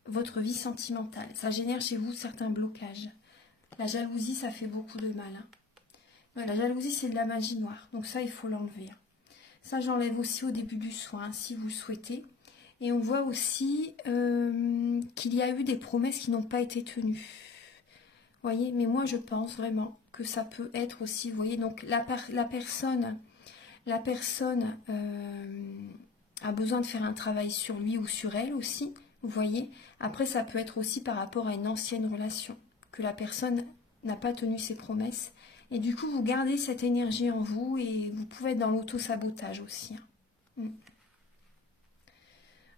votre vie sentimentale. Ça génère chez vous certains blocages. La jalousie, ça fait beaucoup de mal. La jalousie, c'est de la magie noire. Donc ça, il faut l'enlever. Ça, j'enlève aussi au début du soin, si vous le souhaitez. Et on voit aussi qu'il y a eu des promesses qui n'ont pas été tenues. Vous voyez, mais moi, je pense vraiment que ça peut être aussi, vous voyez, donc la personne a besoin de faire un travail sur lui ou sur elle aussi, vous voyez. Après, ça peut être aussi par rapport à une ancienne relation, que la personne n'a pas tenu ses promesses. Et du coup, vous gardez cette énergie en vous et vous pouvez être dans l'auto-sabotage aussi.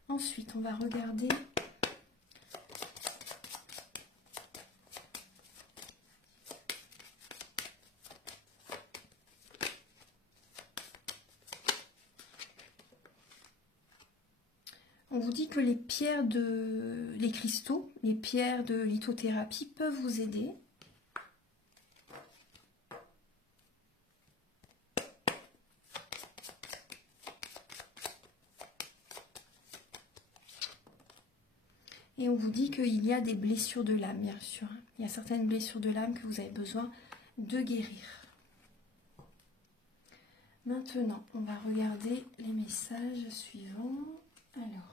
Ensuite, on va regarder on vous dit que les cristaux, les pierres de lithothérapie peuvent vous aider. Et on vous dit qu'il y a des blessures de l'âme, bien sûr. Il y a certaines blessures de l'âme que vous avez besoin de guérir. Maintenant, on va regarder les messages suivants. Alors.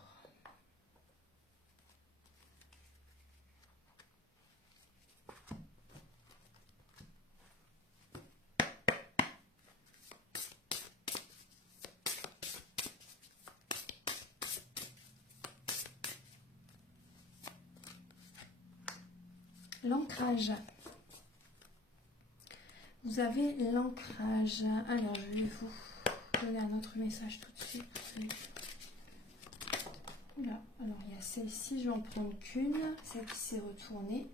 L'ancrage. Vous avez l'ancrage. Alors, je vais vous donner un autre message tout de suite. Oula, alors il y a celle-ci, je vais en prendre qu'une, celle qui s'est retournée.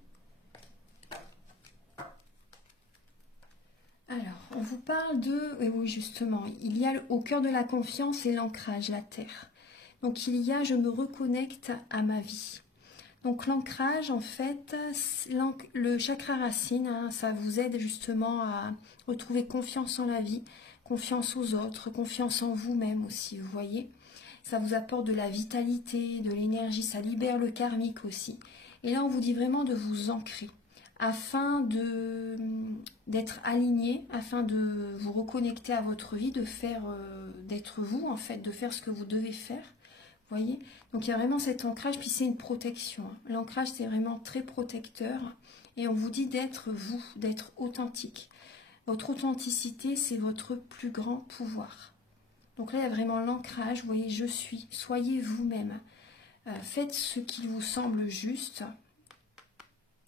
Alors, on vous parle de... Oui, justement, il y a au cœur de la confiance et l'ancrage, la terre. Donc, il y a « je me reconnecte à ma vie ». Donc l'ancrage, en fait, le chakra racine, hein, ça vous aide justement à retrouver confiance en la vie, confiance aux autres, confiance en vous-même aussi, vous voyez. Ça vous apporte de la vitalité, de l'énergie, ça libère le karmique aussi. Et là, on vous dit vraiment de vous ancrer, afin d'être aligné, afin de vous reconnecter à votre vie, d'être vous, en fait, de faire ce que vous devez faire. Vous voyez, donc il y a vraiment cet ancrage, puis c'est une protection. L'ancrage, c'est vraiment très protecteur. Et on vous dit d'être vous, d'être authentique. Votre authenticité, c'est votre plus grand pouvoir. Donc là, il y a vraiment l'ancrage. Vous voyez, je suis. Soyez vous-même. Faites ce qui vous semble juste.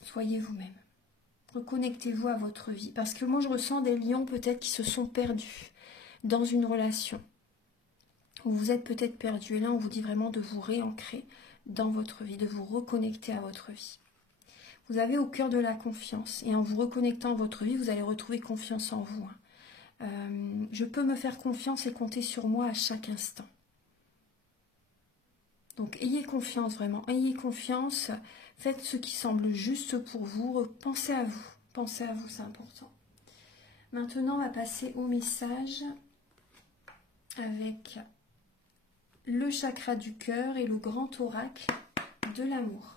Soyez vous-même. Reconnectez-vous à votre vie. Parce que moi, je ressens des lions peut-être qui se sont perdus dans une relation. Vous êtes peut-être perdu. Et là, on vous dit vraiment de vous réancrer dans votre vie, de vous reconnecter à votre vie. Vous avez au cœur de la confiance. Et en vous reconnectant à votre vie, vous allez retrouver confiance en vous. Je peux me faire confiance et compter sur moi à chaque instant. Donc ayez confiance, vraiment, ayez confiance. Faites ce qui semble juste pour vous. Pensez à vous. Pensez à vous, c'est important. Maintenant, on va passer au message avec le chakra du cœur et le grand oracle de l'amour.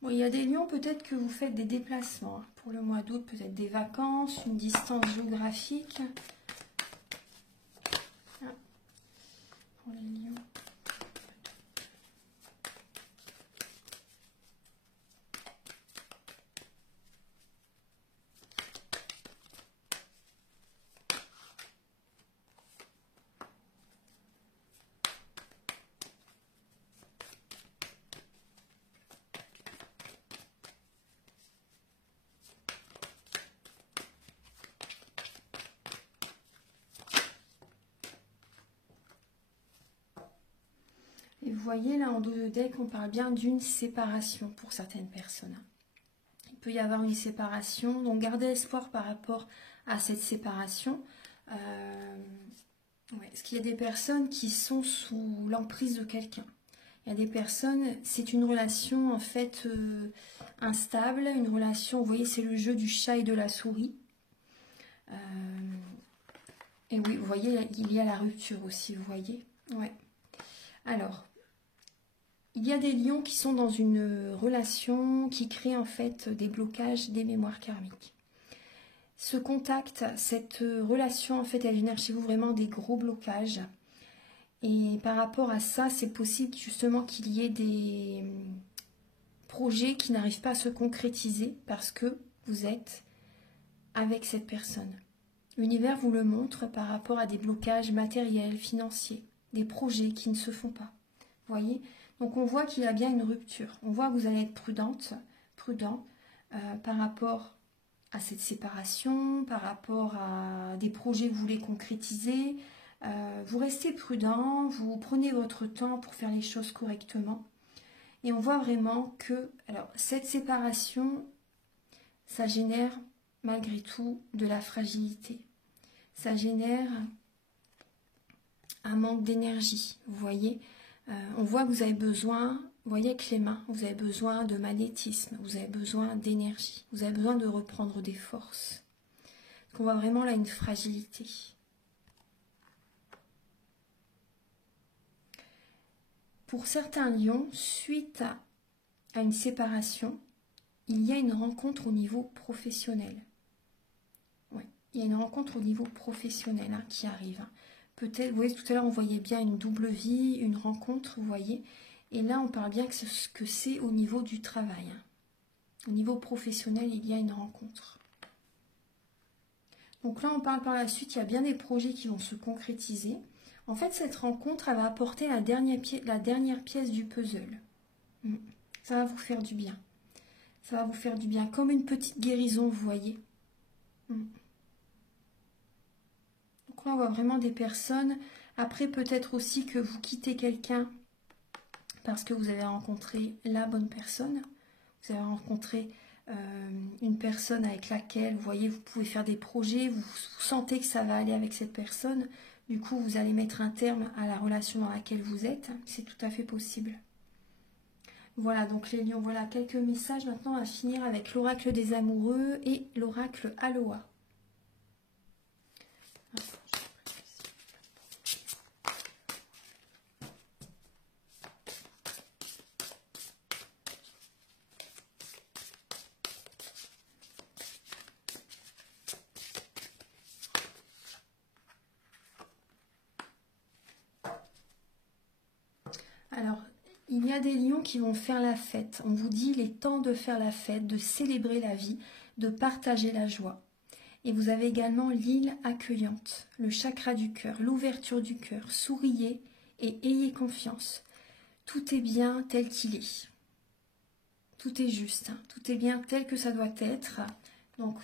Bon, il y a des lions, peut-être que vous faites des déplacements hein, pour le mois d'août, peut-être des vacances, une distance géographique. Ah, pour les lions. Et vous voyez là en dos de deck, on parle bien d'une séparation pour certaines personnes. Il peut y avoir une séparation, donc gardez espoir par rapport à cette séparation. Parce qu'il y a des personnes qui sont sous l'emprise de quelqu'un. Il y a des personnes, c'est une relation en fait instable, une relation, vous voyez, c'est le jeu du chat et de la souris. Et oui, vous voyez, il y a la rupture aussi, vous voyez. Ouais. Alors, il y a des lions qui sont dans une relation qui crée en fait des blocages, des mémoires karmiques. Ce contact, cette relation, en fait, elle génère chez vous vraiment des gros blocages. Et par rapport à ça, c'est possible justement qu'il y ait des projets qui n'arrivent pas à se concrétiser parce que vous êtes avec cette personne. L'univers vous le montre par rapport à des blocages matériels, financiers, des projets qui ne se font pas. Vous voyez ? Donc on voit qu'il y a bien une rupture. On voit que vous allez être prudent par rapport à cette séparation, par rapport à des projets que vous voulez concrétiser. Vous restez prudent, vous prenez votre temps pour faire les choses correctement. Et on voit vraiment que alors, cette séparation, ça génère malgré tout de la fragilité. Ça génère un manque d'énergie, vous voyez. On voit que vous avez besoin, vous voyez avec les mains, vous avez besoin de magnétisme, vous avez besoin d'énergie, vous avez besoin de reprendre des forces. Donc on voit vraiment là une fragilité. Pour certains lions, suite à une séparation, il y a une rencontre au niveau professionnel. Ouais, il y a une rencontre au niveau professionnel hein, qui arrive. Peut-être, vous voyez, tout à l'heure, on voyait bien une double vie, une rencontre, vous voyez. Et là, on parle bien que c'est au niveau du travail. Hein. Au niveau professionnel, il y a une rencontre. Donc là, on parle par la suite, il y a bien des projets qui vont se concrétiser. En fait, cette rencontre, elle va apporter la dernière pièce du puzzle. Ça va vous faire du bien. Ça va vous faire du bien, comme une petite guérison, vous voyez. Donc là, on voit vraiment des personnes. Après, peut-être aussi que vous quittez quelqu'un parce que vous avez rencontré la bonne personne. Vous avez rencontré une personne avec laquelle, vous voyez, vous pouvez faire des projets. Vous sentez que ça va aller avec cette personne. Du coup, vous allez mettre un terme à la relation dans laquelle vous êtes. C'est tout à fait possible. Voilà, donc les lions, voilà quelques messages. Maintenant, on va finir avec l'oracle des amoureux et l'oracle Aloha. Alors, il y a des lions qui vont faire la fête. On vous dit, il est temps de faire la fête, de célébrer la vie, de partager la joie. Et vous avez également l'île accueillante, le chakra du cœur, l'ouverture du cœur. Souriez et ayez confiance. Tout est bien tel qu'il est. Tout est juste, hein. Tout est bien tel que ça doit être. Donc,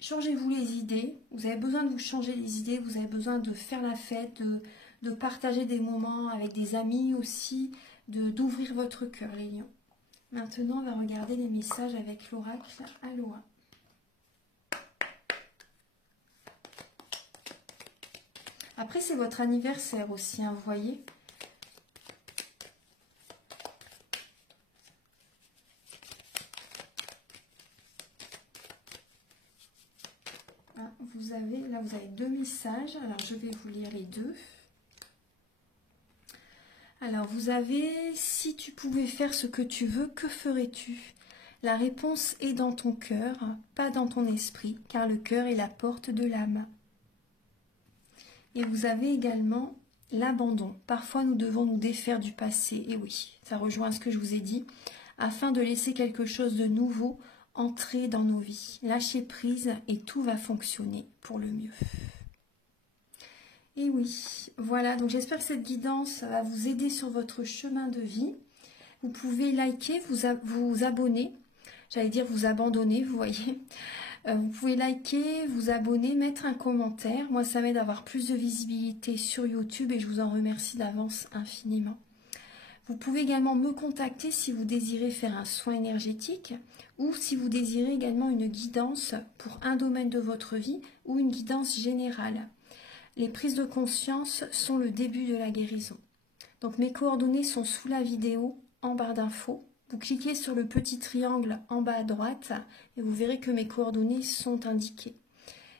changez-vous les idées. Vous avez besoin de vous changer les idées, vous avez besoin de faire la fête, de partager des moments avec des amis aussi, d'ouvrir votre cœur, les lions. Maintenant, on va regarder les messages avec l'oracle Aloha. Après, c'est votre anniversaire aussi, hein, vous voyez. Ah, vous avez 2 messages. Alors, je vais vous lire les deux. Alors, vous avez « Si tu pouvais faire ce que tu veux, que ferais-tu » La réponse est dans ton cœur, pas dans ton esprit, car le cœur est la porte de l'âme. Et vous avez également l'abandon. Parfois, nous devons nous défaire du passé. Et oui, ça rejoint ce que je vous ai dit, afin de laisser quelque chose de nouveau entrer dans nos vies. Lâchez prise et tout va fonctionner pour le mieux. Et oui, voilà, donc j'espère que cette guidance va vous aider sur votre chemin de vie. Vous pouvez liker, vous abonner, j'allais dire vous abandonner, vous voyez. Vous pouvez liker, vous abonner, mettre un commentaire. Moi, ça m'aide à avoir plus de visibilité sur YouTube et je vous en remercie d'avance infiniment. Vous pouvez également me contacter si vous désirez faire un soin énergétique ou si vous désirez également une guidance pour un domaine de votre vie ou une guidance générale. Les prises de conscience sont le début de la guérison. Donc mes coordonnées sont sous la vidéo en barre d'infos. Vous cliquez sur le petit triangle en bas à droite et vous verrez que mes coordonnées sont indiquées.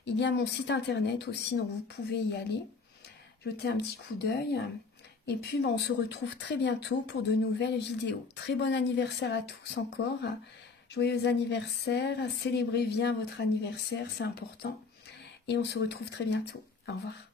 Il y a mon site internet aussi, donc vous pouvez y aller, jeter un petit coup d'œil. Et puis on se retrouve très bientôt pour de nouvelles vidéos. Très bon anniversaire à tous encore. Joyeux anniversaire, célébrez bien votre anniversaire, c'est important. Et on se retrouve très bientôt. Au revoir.